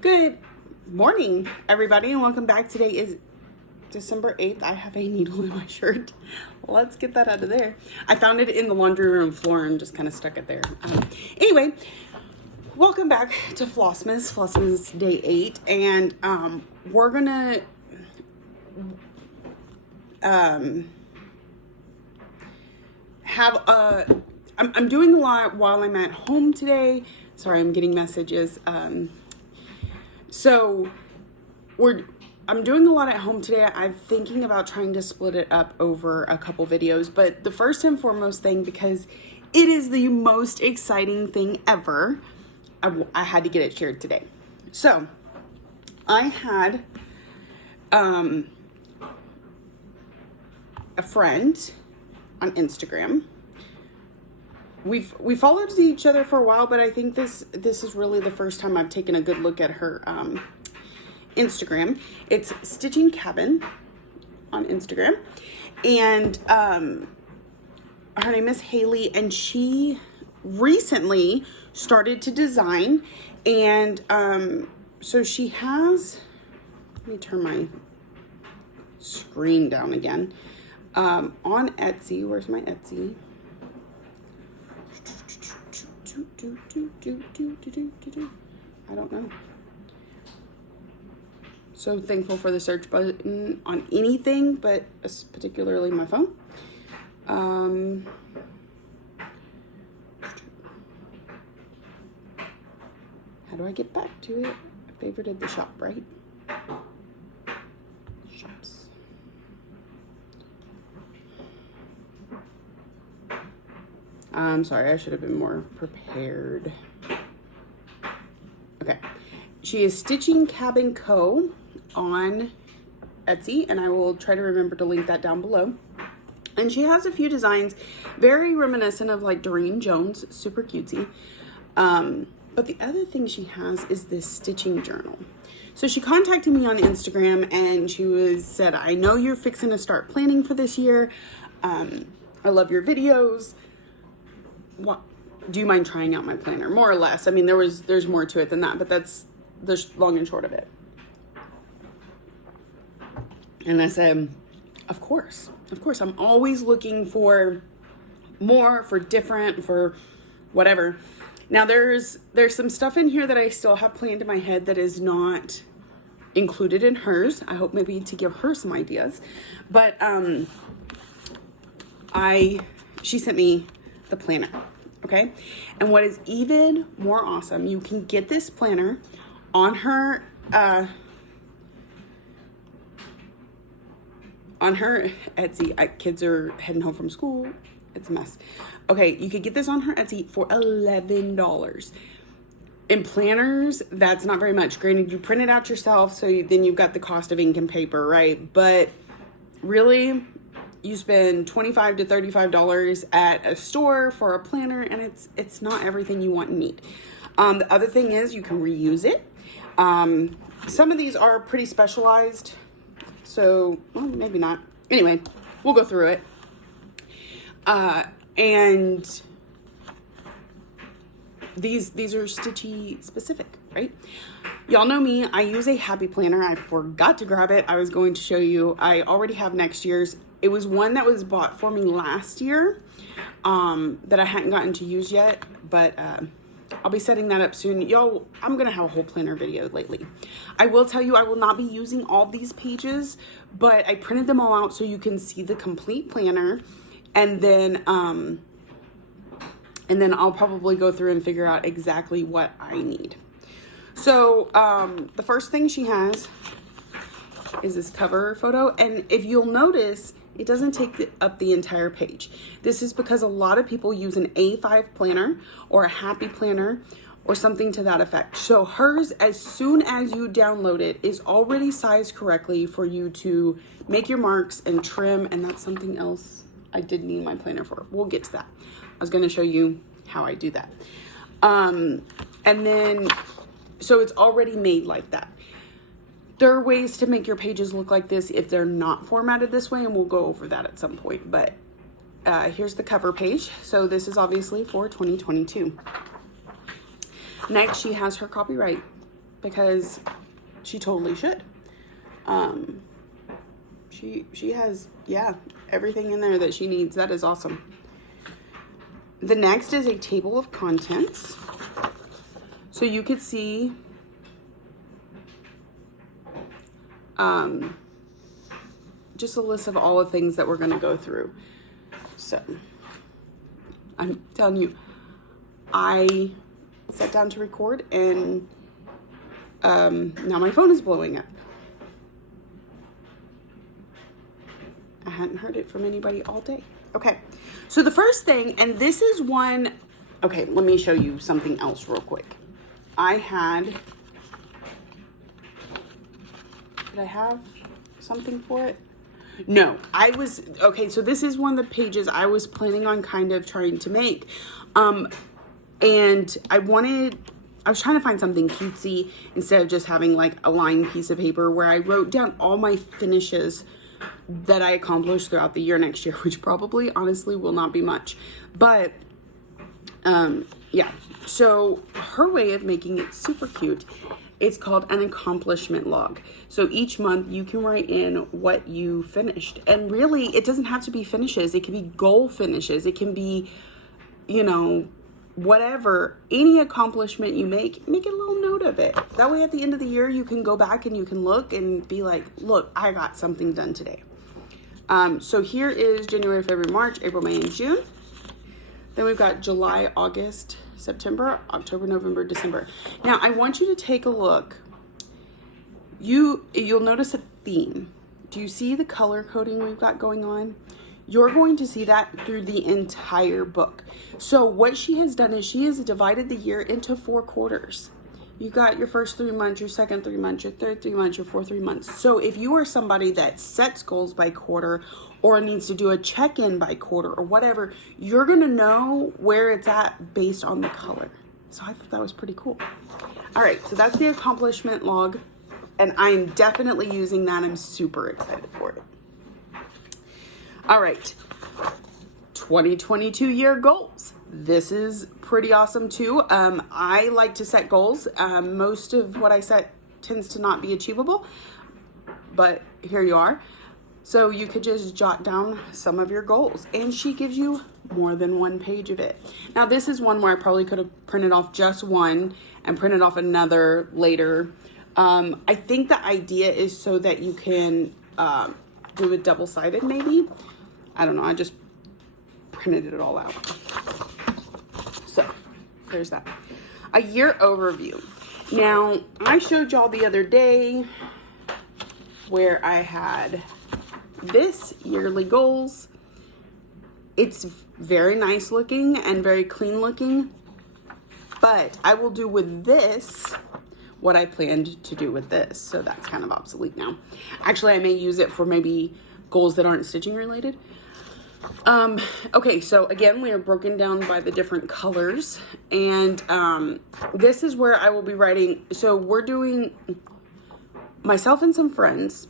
Good morning, everybody, and welcome back. Today is December 8th. I have a needle in my shirt. Let's get that out of there. I found it in the laundry room floor and just kind of stuck it there. Anyway, welcome back to Flossmas day 8, and we're gonna I'm doing a lot while I'm at home today. Sorry, I'm getting messages. I'm doing a lot at home today. I'm thinking about trying to split it up over a couple videos, but the first and foremost thing, because it is the most exciting thing ever, I had to get it shared today. So I had a friend on Instagram. We followed each other for a while, but I think this is really the first time I've taken a good look at her Instagram. It's Stitching Cabin on Instagram, and her name is Haley, and she recently started to design, and so she has, let me turn my screen down again, on Etsy. Where's my Etsy? I don't know. So thankful for the search button on anything, but particularly my phone. How do I get back to it? I favorited the shop, right? Shops. I'm sorry, I should have been more prepared. Okay. She is Stitching Cabin Co. on Etsy, and I will try to remember to link that down below. And she has a few designs, very reminiscent of like Doreen Jones, super cutesy. But the other thing she has is this stitching journal. So she contacted me on Instagram, and she said, I know you're fixing to start planning for this year. I love your videos. What, do you mind trying out my planner? More or less. I mean, there's more to it than that, but that's the long and short of it. And I said, of course. I'm always looking for more, for different, for whatever. Now there's some stuff in here that I still have planned in my head that is not included in hers. I hope maybe to give her some ideas. But she sent me the planner, okay? And what is even more awesome, you can get this planner on her Etsy. Kids are heading home from school. It's a mess. Okay, you could get this on her Etsy for $11. In planners, that's not very much. Granted, you print it out yourself, so then you've got the cost of ink and paper, right? But really, you spend $25 to $35 at a store for a planner, and it's not everything you want and need. The other thing is you can reuse it. Some of these are pretty specialized, so well, maybe not. Anyway, we'll go through it. And these are Stitchy specific, right? Y'all know me, I use a Happy Planner. I forgot to grab it. I was going to show you. I already have next year's. It was one that was bought for me last year that I hadn't gotten to use yet, but I'll be setting that up soon. Y'all, I'm going to have a whole planner video lately. I will tell you, I will not be using all these pages, but I printed them all out so you can see the complete planner. And then I'll probably go through and figure out exactly what I need. So the first thing she has is this cover photo. And if you'll notice, it doesn't take up the entire page. This is because a lot of people use an A5 planner or a Happy Planner or something to that effect. So hers, as soon as you download it, is already sized correctly for you to make your marks and trim. And that's something else I did need my planner for. We'll get to that. I was going to show you how I do that. And then, so it's already made like that. There are ways to make your pages look like this if they're not formatted this way, and we'll go over that at some point. But here's the cover page. So this is obviously for 2022. Next, she has her copyright because she totally should. She has, yeah, everything in there that she needs. That is awesome. The next is a table of contents. So you could see just a list of all the things that we're going to go through. So I'm telling you, I sat down to record and now my phone is blowing up. I hadn't heard it from anybody all day. Okay, so the first thing, and this is one, okay, let me show you something else real quick. Did I have something for it? No, okay, so this is one of the pages I was planning on kind of trying to make. And I was trying to find something cutesy instead of just having like a lined piece of paper where I wrote down all my finishes that I accomplished throughout the year next year, which probably honestly will not be much. But yeah, so her way of making it super cute, it's called an accomplishment log. So each month you can write in what you finished. And really, it doesn't have to be finishes. It can be goal finishes. It can be, you know, whatever, any accomplishment you make a little note of it. That way at the end of the year, you can go back and you can look and be like, look, I got something done today. So here is January, February, March, April, May, and June. Then we've got July, August, September, October, November, December. Now I want you to take a look. You'll notice a theme. Do you see the color coding we've got going on? You're going to see that through the entire book. So what she has done is she has divided the year into 4 quarters. You've got your first 3 months, your second 3 months, your third 3 months, your fourth 3 months. So if you are somebody that sets goals by quarter or needs to do a check-in by quarter or whatever, you're gonna know where it's at based on the color. So I thought that was pretty cool. All right, so that's the accomplishment log, and I'm definitely using that. I'm super excited for it. All right, 2022 year goals. This is pretty awesome too. I like to set goals. Most of what I set tends to not be achievable, but here you are. So you could just jot down some of your goals, and she gives you more than 1 page of it. Now this is one where I probably could have printed off just one and printed off another later. I think the idea is so that you can do it double-sided maybe. I don't know, I just printed it all out. So there's that. A year overview. Now I showed y'all the other day where I had this yearly goals. It's very nice looking and very clean looking, but I will do with this what I planned to do with this. So that's kind of obsolete now. Actually, I may use it for maybe goals that aren't stitching related. Okay, so again, we are broken down by the different colors, and this is where I will be writing. So we're doing, myself and some friends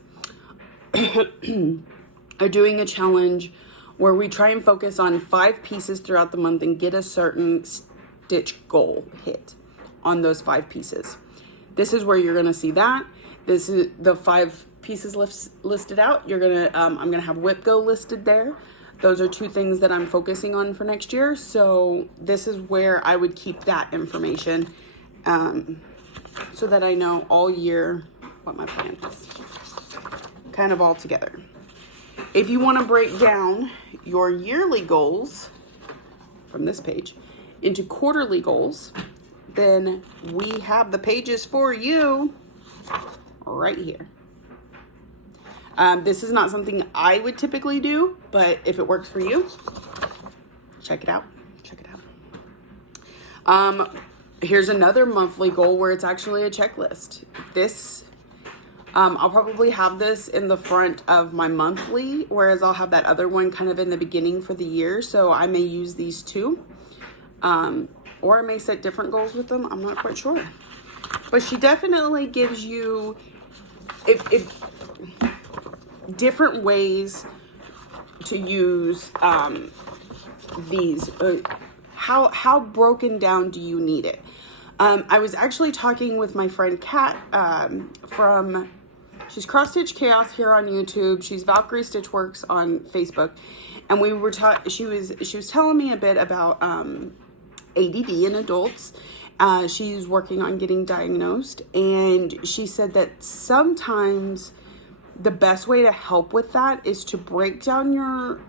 are doing a challenge where we try and focus on 5 pieces throughout the month and get a certain stitch goal hit on those 5 pieces. This is where you're going to see that. This is the 5 pieces listed out. You're going to, I'm going to have whip go listed there. Those are 2 things that I'm focusing on for next year. So this is where I would keep that information so that I know all year what my plan is. Kind of all together. If you want to break down your yearly goals from this page into quarterly goals, then we have the pages for you right here. This is not something I would typically do, but if it works for you, check it out. Check it out. Here's another monthly goal where it's actually a checklist. This, I'll probably have this in the front of my monthly, whereas I'll have that other one kind of in the beginning for the year. So I may use these 2, or I may set different goals with them. I'm not quite sure. But she definitely gives you different ways to use these. How broken down do you need it? I was actually talking with my friend Kat she's Cross Stitch Chaos here on YouTube. She's Valkyrie Stitch Works on Facebook, and we were she was telling me a bit about ADD in adults. She's working on getting diagnosed, and she said that sometimes the best way to help with that is to break down your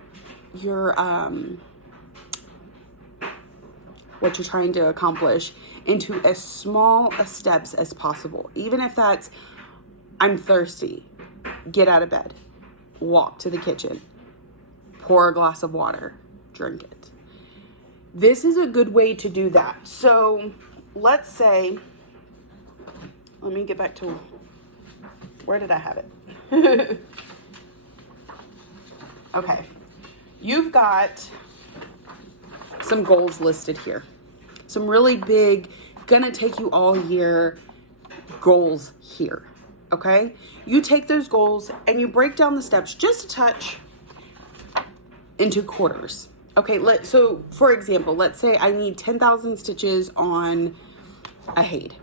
what you're trying to accomplish into as small a steps as possible. Even if that's, I'm thirsty, get out of bed, walk to the kitchen, pour a glass of water, drink it. This is a good way to do that. So let's say, let me get back to, where did I have it? Okay, you've got some goals listed here. Some really big, gonna take you all year goals here, okay? You take those goals and you break down the steps just a touch into quarters. Okay, so for example, let's say I need 10,000 stitches on a Haid.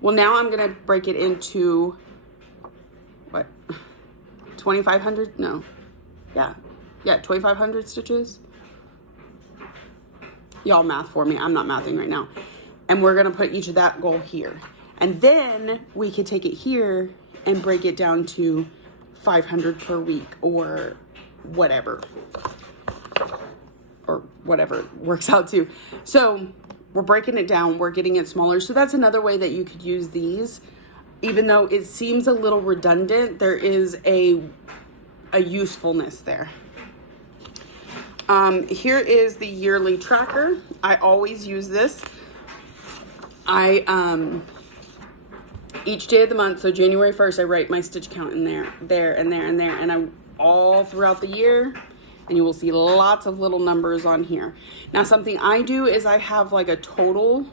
Well, now I'm gonna break it into, what, 2,500? No, yeah, 2,500 stitches. Y'all math for me. I'm not mathing right now. And we're going to put each of that goal here. And then we could take it here and break it down to 500 per week or whatever. Or whatever it works out to. So we're breaking it down. We're getting it smaller. So that's another way that you could use these. Even though it seems a little redundant, there is a usefulness there. Here is the yearly tracker. I always use this. Each day of the month, so January 1st, I write my stitch count in there, and I'm all throughout the year, and you will see lots of little numbers on here. Now, something I do is I have like a total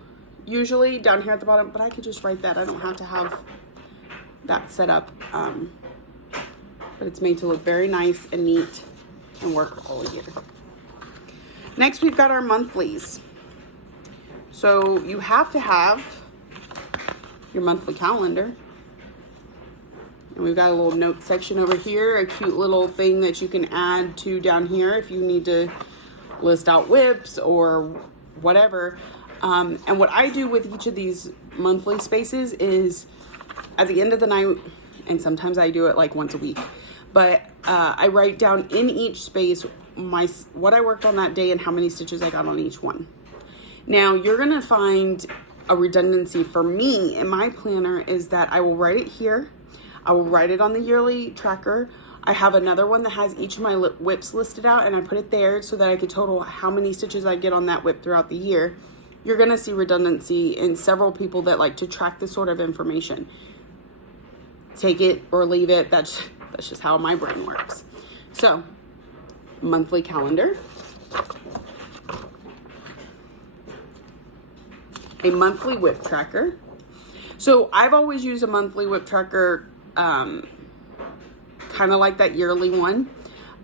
usually down here at the bottom, but I could just write that. I don't have to have that set up, but it's made to look very nice and neat and work all year. Next, we've got our monthlies. So you have to have your monthly calendar. And we've got a little note section over here, a cute little thing that you can add to down here if you need to list out whips or whatever. And what I do with each of these monthly spaces is at the end of the night, and sometimes I do it like once a week, but I write down in each space what I worked on that day and how many stitches I got on each one. Now you're gonna find a redundancy for me in my planner is that I will write it here. I will write it on the yearly tracker. I have another one that has each of my whips listed out, and I put it there so that I could total how many stitches I get on that whip throughout the year. You're gonna see redundancy in several people that like to track this sort of information. Take it or leave it. That's just how my brain works. So, monthly calendar. A monthly whip tracker. So I've always used a monthly whip tracker, kind of like that yearly one,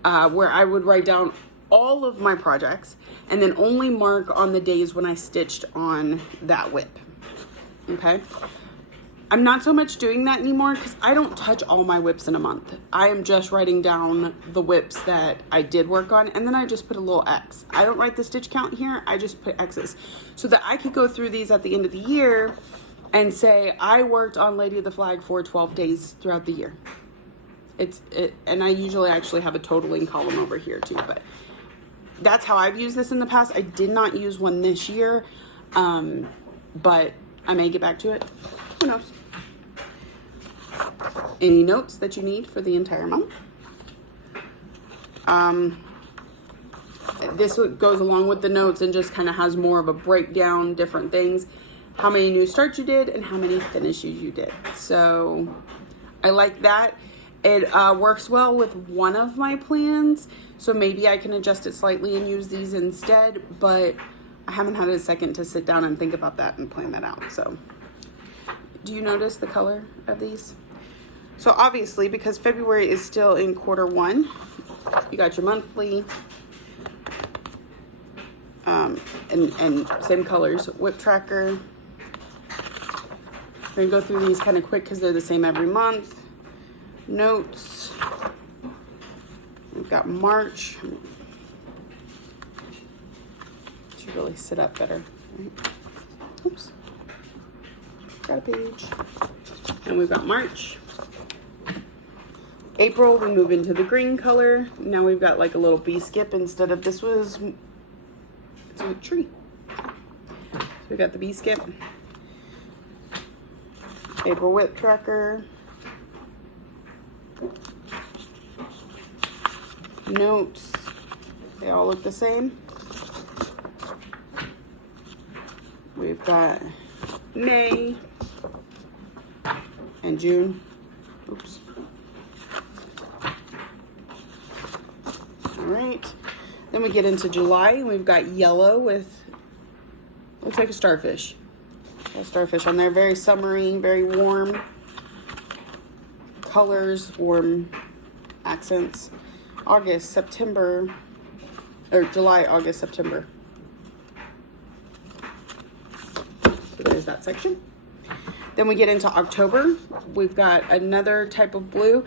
where I would write down all of my projects and then only mark on the days when I stitched on that whip. Okay. I'm not so much doing that anymore because I don't touch all my whips in a month. I am just writing down the whips that I did work on, and then I just put a little X. I don't write the stitch count here, I just put X's so that I could go through these at the end of the year and say I worked on Lady of the Flag for 12 days throughout the year. And I usually actually have a totaling column over here too, but that's how I've used this in the past. I did not use one this year, but I may get back to it. Who knows? Any notes that you need for the entire month? This goes along with the notes and just kind of has more of a breakdown, different things. How many new starts you did and how many finishes you did. So I like that. It works well with one of my plans. So maybe I can adjust it slightly and use these instead, but I haven't had a second to sit down and think about that and plan that out. So do you notice the color of these? So obviously, because February is still in quarter one, you got your monthly, and same colors, whip tracker, We're gonna go through these kind of quick because they're the same every month. Notes. We've got March. Should really sit up better. Right? Oops. Got a page. And we've got March. April, we move into the green color. Now we've got like a little bee skip instead of this was it's a tree. So we got the bee skip. April whip tracker. Notes. They all look the same. We've got May and June. Oops. All right. Then we get into July, and we've got yellow with, looks like a starfish. A starfish on there. Very summery, very warm colors, warm accents. August, September, or July, August, September. So there's that section. Then we get into October. We've got another type of blue,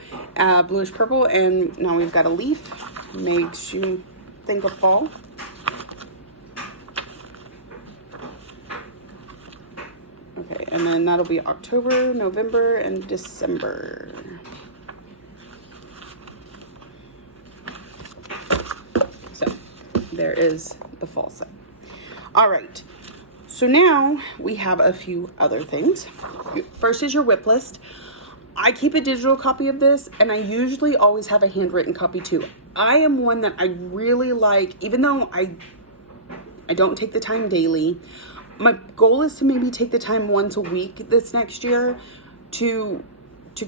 bluish purple, and now we've got a leaf. Makes you think of fall. Okay, and then that'll be October, November, and December. So there is the fall set. All right. So now we have a few other things. First is your WIP list. I keep a digital copy of this, and I usually always have a handwritten copy too. I am one that I really like, even though I don't take the time daily. My goal is to maybe take the time once a week this next year to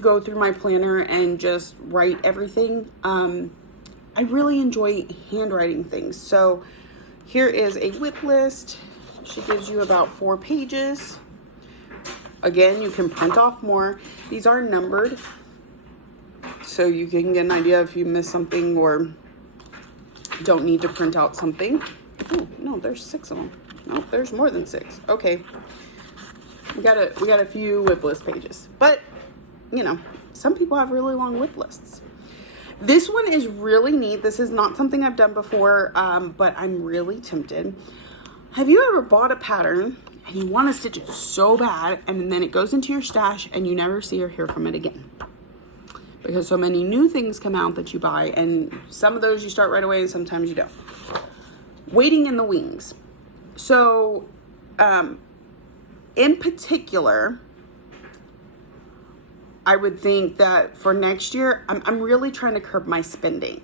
go through my planner and just write everything. I really enjoy handwriting things. So here is a WIP list. She gives you about 4 pages. Again, you can print off more. These are numbered, so you can get an idea if you miss something or don't need to print out something. Oh, no, there's 6 of them. No, there's more than 6. Okay. We got a few WIP list pages. But, you know, some people have really long WIP lists. This one is really neat. This is not something I've done before, but I'm really tempted. Have you ever bought a pattern and you want to stitch it so bad, and then it goes into your stash and you never see or hear from it again? Because so many new things come out that you buy, and some of those you start right away and sometimes you don't. Waiting in the wings. So, in particular, I would think that for next year, I'm really trying to curb my spending.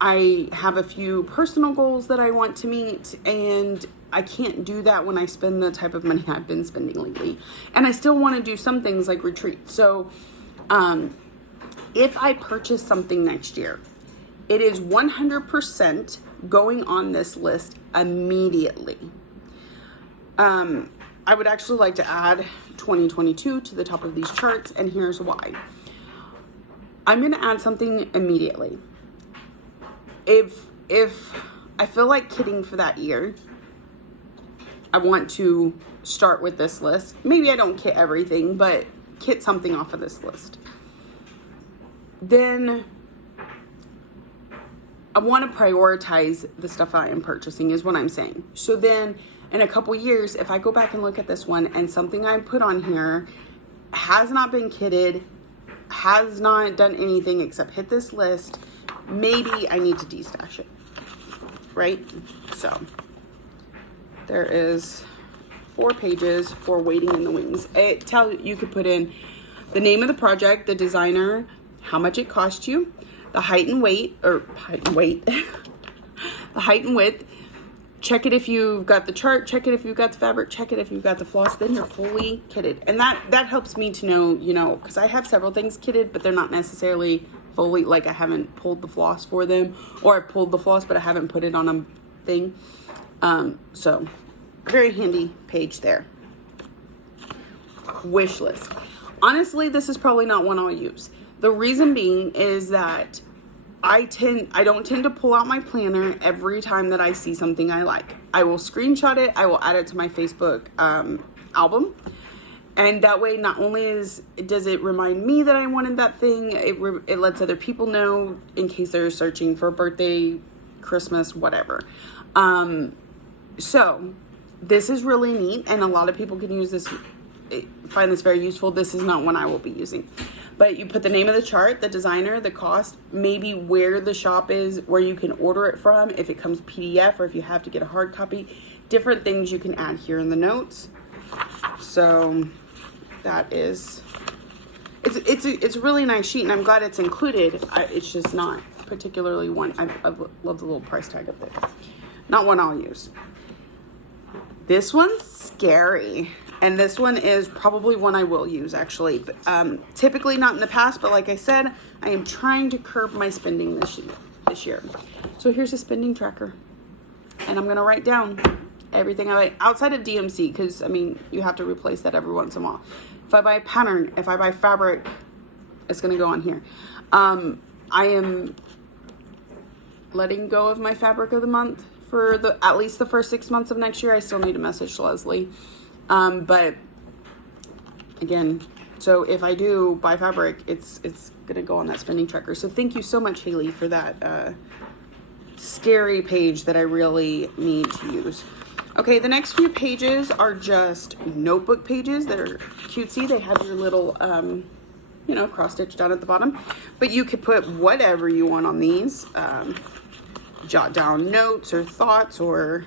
I have a few personal goals that I want to meet, and I can't do that when I spend the type of money I've been spending lately. And I still want to do some things like retreat. So, if I purchase something next year, it is 100% going on this list immediately. I would actually like to add 2022 to the top of these charts, and here's why. I'm going to add something immediately. If I feel like kitting for that year, I want to start with this list. Maybe I don't kit everything, but kit something off of this list. Then I want to prioritize the stuff I am purchasing is what I'm saying. So then in a couple years, if I go back and look at this one and something I put on here has not been kitted, has not done anything except hit this list, maybe I need to destash it, right? So there is 4 pages for waiting in the wings. You could put in the name of the project, the designer, how much it cost you, the height and weight, the height and width. Check it if you've got the chart, check it if you've got the fabric, check it if you've got the floss, then you're fully kitted. And that helps me to know, you know, because I have several things kitted, but they're not necessarily fully, like I haven't pulled the floss for them, or I've pulled the floss, but I haven't put it on a thing. So very handy page there. Wish list. Honestly, this is probably not one I'll use. The reason being is that I don't tend to pull out my planner every time that I see something I like. I will screenshot it. I will add it to my Facebook album. And that way, not only does it remind me that I wanted that thing, it lets other people know in case they're searching for birthday, Christmas, whatever. So this is really neat, and a lot of people can use this, find this very useful. This is not one I will be using. But you put the name of the chart, the designer, the cost, maybe where the shop is, where you can order it from, if it comes PDF or if you have to get a hard copy, different things you can add here in the notes. So that is, it's a really nice sheet, and I'm glad it's included. It's just not particularly one. I love the little price tag up there. Not one I'll use. This one's scary, and this one is probably one I will use, actually. Typically not in the past, but like I said, I am trying to curb my spending this year. So here's a spending tracker, and I'm gonna write down everything I buy outside of DMC, because I mean you have to replace that every once in a while. If I buy a pattern, if I buy fabric, it's gonna go on here. I am letting go of my fabric of the month for at least the first 6 months of next year. I still need to message Leslie. But again, so if I do buy fabric, it's gonna go on that spending tracker. So thank you so much, Haley, for that scary page that I really need to use. Okay, the next few pages are just notebook pages that are cutesy. They have your little, you know, cross stitch down at the bottom, but you could put whatever you want on these. Jot down notes or thoughts, or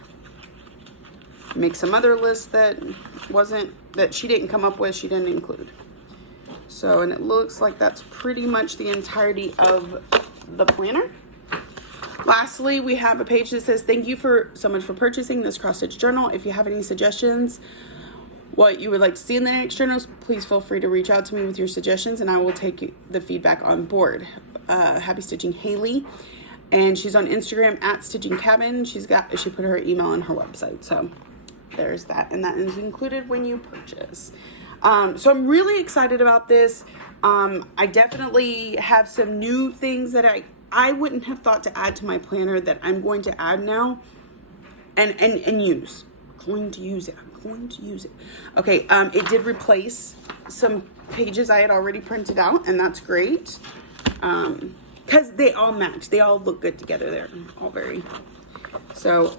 make some other list that she didn't come up with, she didn't include. So, and it looks like that's pretty much the entirety of the planner. Lastly, we have a page that says, thank you so much for purchasing this cross stitch journal. If you have any suggestions, what you would like to see in the next journals, please feel free to reach out to me with your suggestions, and I will take the feedback on board. Happy Stitching, Haley. And she's on Instagram at Stitching Cabin. She put her email on her website. So there's that. And that is included when you purchase. So I'm really excited about this. I definitely have some new things that I wouldn't have thought to add to my planner that I'm going to add now and use. I'm going to use it. Okay, it did replace some pages I had already printed out, and that's great. Because they all match. They all look good together. They're all very... So,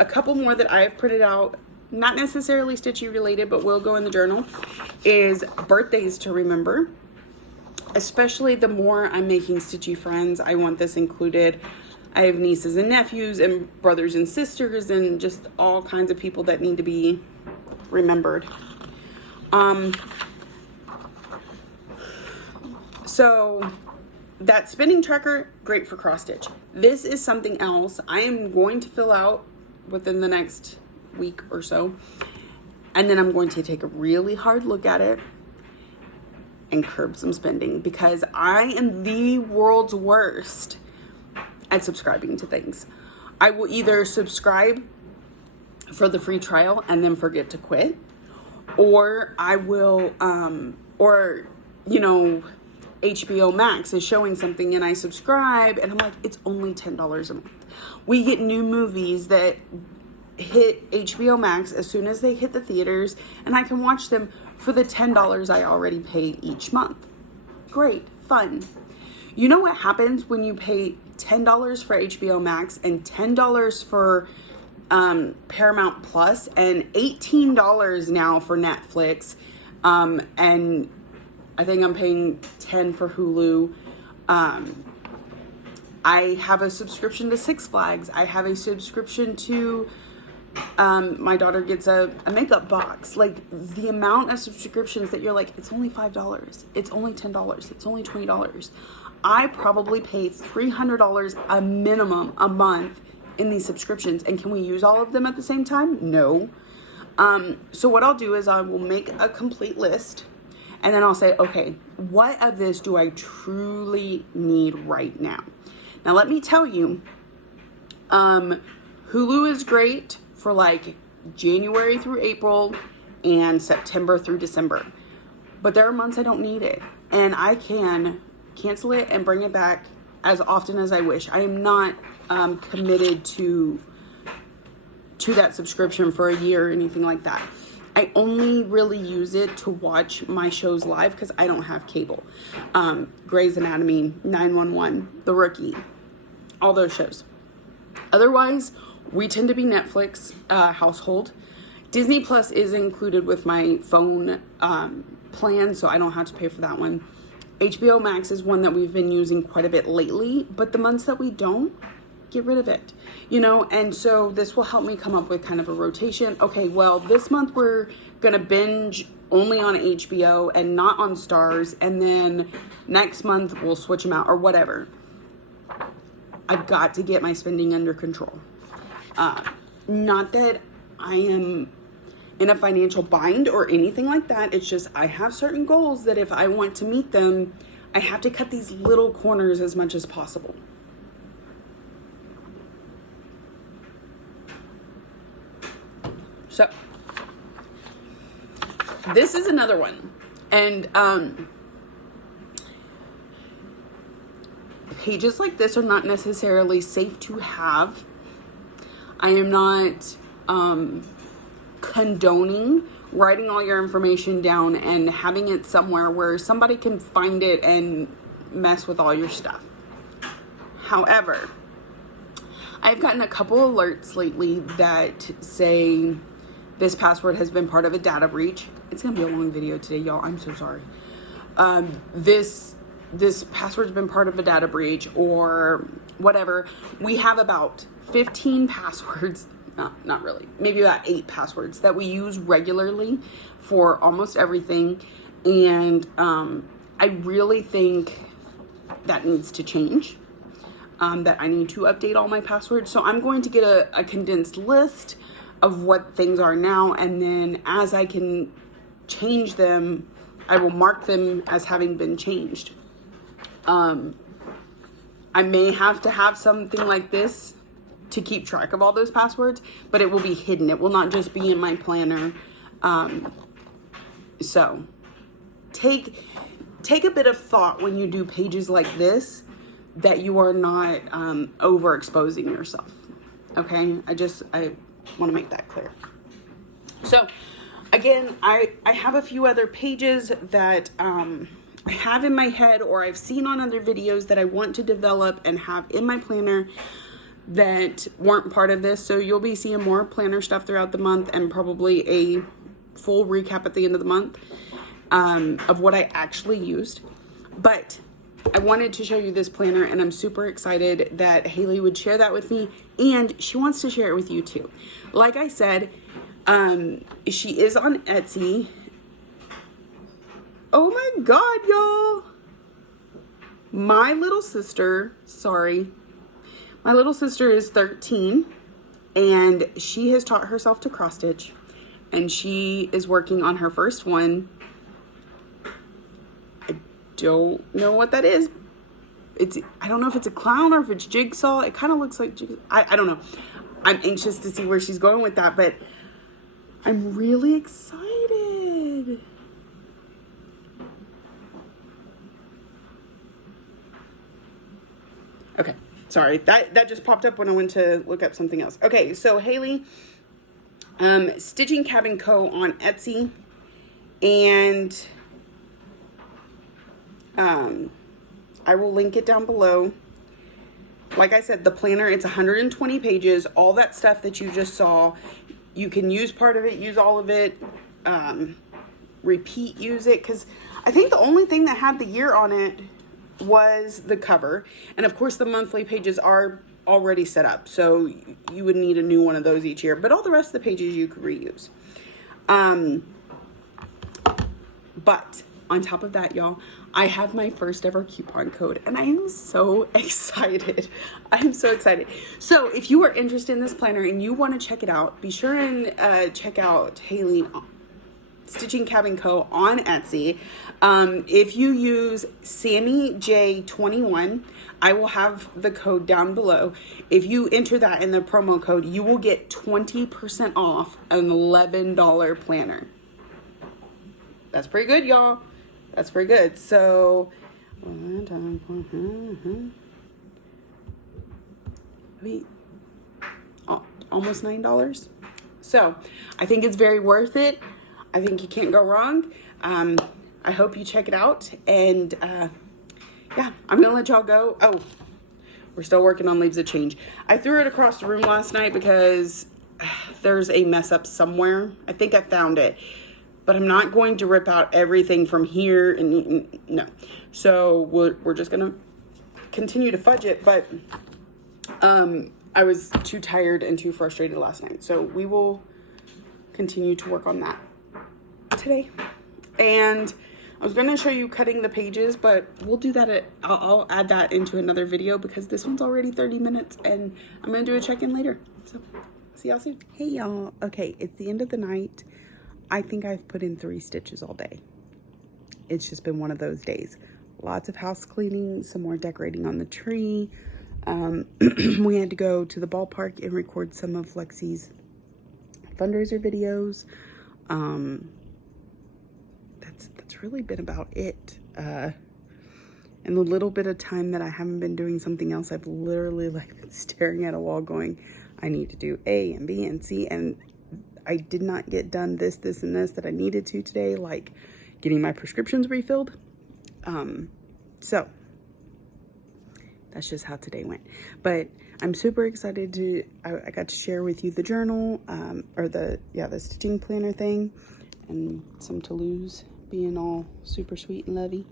a couple more that I have printed out, not necessarily stitchy related, but will go in the journal, is birthdays to remember. Especially the more I'm making stitchy friends, I want this included. I have nieces and nephews and brothers and sisters and just all kinds of people that need to be remembered. So... that spinning tracker, great for cross stitch. This is something else I am going to fill out within the next week or so. And then I'm going to take a really hard look at it and curb some spending, because I am the world's worst at subscribing to things. I will either subscribe for the free trial and then forget to quit, or I will, HBO Max is showing something and I subscribe and I'm like, it's only $10 a month. We get new movies that hit HBO Max as soon as they hit the theaters, and I can watch them for the $10 I already pay each month. Great, fun. You know what happens when you pay $10 for HBO Max and $10 for Paramount Plus and $18 now for Netflix, and I think I'm paying $10 for Hulu. I have a subscription to Six Flags. I have a subscription to, my daughter gets a makeup box. Like, the amount of subscriptions that you're like, it's only $5. It's only $10. It's only $20. I probably pay $300 a minimum a month in these subscriptions. And can we use all of them at the same time? No. So what I'll do is I will make a complete list. And then I'll say, okay, what of this do I truly need right now? Now, let me tell you, Hulu is great for like January through April and September through December. But there are months I don't need it. And I can cancel it and bring it back as often as I wish. I am not committed to that subscription for a year or anything like that. I only really use it to watch my shows live because I don't have cable. Grey's Anatomy, 911, The Rookie, all those shows. Otherwise, we tend to be Netflix household. Disney Plus is included with my phone plan, so I don't have to pay for that one. HBO Max is one that we've been using quite a bit lately, but the months that we don't, get rid of it, you know. And so this will help me come up with kind of a rotation. Okay, well, this month we're gonna binge only on HBO and not on Stars, and then next month we'll switch them out or whatever. I've got to get my spending under control. Not that I am in a financial bind or anything like that. It's just I have certain goals that if I want to meet them, I have to cut these little corners as much as possible. So this is another one, and pages like this are not necessarily safe to have. I am not condoning writing all your information down and having it somewhere where somebody can find it and mess with all your stuff. However, I've gotten a couple alerts lately that say this password has been part of a data breach. It's gonna be a long video today, y'all. I'm so sorry. This password's been part of a data breach or whatever. We have about 15 passwords, not really, maybe about 8 passwords that we use regularly for almost everything. And I really think that needs to change. That I need to update all my passwords. So I'm going to get a condensed list of what things are now, and then as I can change them, I will mark them as having been changed. I may have to have something like this to keep track of all those passwords, but it will be hidden. It will not just be in my planner. So take a bit of thought when you do pages like this, that you are not overexposing yourself. Okay, I want to make that clear. So again, I have a few other pages that I have in my head or I've seen on other videos that I want to develop and have in my planner that weren't part of this. So you'll be seeing more planner stuff throughout the month and probably a full recap at the end of the month of what I actually used. But I wanted to show you this planner, and I'm super excited that Haley would share that with me, and she wants to share it with you too. Like I said, she is on Etsy. Oh my God, y'all. My little sister is 13, and she has taught herself to cross stitch, and she is working on her first one. Don't know what that is. I don't know if it's a clown or if it's jigsaw. It kind of looks like jigsaw. I don't know. I'm anxious to see where she's going with that, but I'm really excited. Okay, sorry. That just popped up when I went to look up something else. Okay, so Haley, Stitching Cabin Co. on Etsy, and I will link it down below. Like I said, the planner, it's 120 pages. All that stuff that you just saw, you can use part of it, use all of it, repeat, use it. Because I think the only thing that had the year on it was the cover. And of course, the monthly pages are already set up. So you would need a new one of those each year. But all the rest of the pages you could reuse. But on top of that, y'all, I have my first ever coupon code, and I am so excited. I am so excited. So if you are interested in this planner and you want to check it out, be sure and check out Haley Stitching Cabin Co. on Etsy. If you use SammyJ21, I will have the code down below. If you enter that in the promo code, you will get 20% off an $11 planner. That's pretty good, y'all. That's pretty good. So, almost $9. So, I think it's very worth it. I think you can't go wrong. I hope you check it out. And yeah, I'm gonna let y'all go. Oh, we're still working on Leaves of Change. I threw it across the room last night because there's a mess up somewhere. I think I found it, but I'm not going to rip out everything from here. And no, so we're just gonna continue to fudge it. But I was too tired and too frustrated last night, so we will continue to work on that today. And I was going to show you cutting the pages, but we'll do that I'll add that into another video because this one's already 30 minutes and I'm going to do a check-in later. So see y'all soon. Hey y'all. Okay, it's the end of the night. I think I've put in 3 stitches all day. It's just been one of those days. Lots of house cleaning, some more decorating on the tree. We had to go to the ballpark and record some of Lexi's fundraiser videos. That's really been about it. And the little bit of time that I haven't been doing something else, I've literally like been staring at a wall going, I need to do A and B and C, and I did not get done this, and this that I needed to today, like getting my prescriptions refilled. So that's just how today went. But I'm super excited to, I got to share with you the journal, or the stitching planner thing, and some to lose being all super sweet and lovey.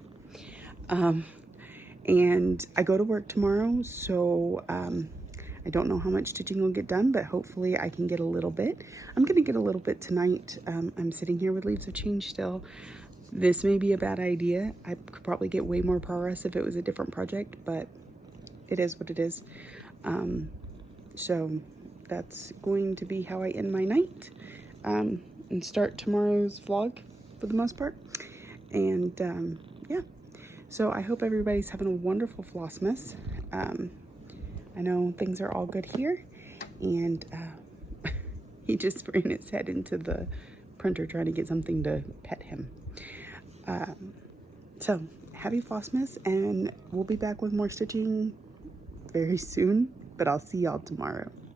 And I go to work tomorrow, so I don't know how much stitching will get done, but hopefully I can get a little bit. I'm gonna get a little bit tonight. I'm sitting here with Leaves of Change still. This may be a bad idea. I could probably get way more progress if it was a different project, but it is what it is. So that's going to be how I end my night, and start tomorrow's vlog for the most part. And yeah, so I hope everybody's having a wonderful Flossmas. I know things are all good here, and he just ran his head into the printer trying to get something to pet him. So happy Flossmas, and we'll be back with more stitching very soon, but I'll see y'all tomorrow.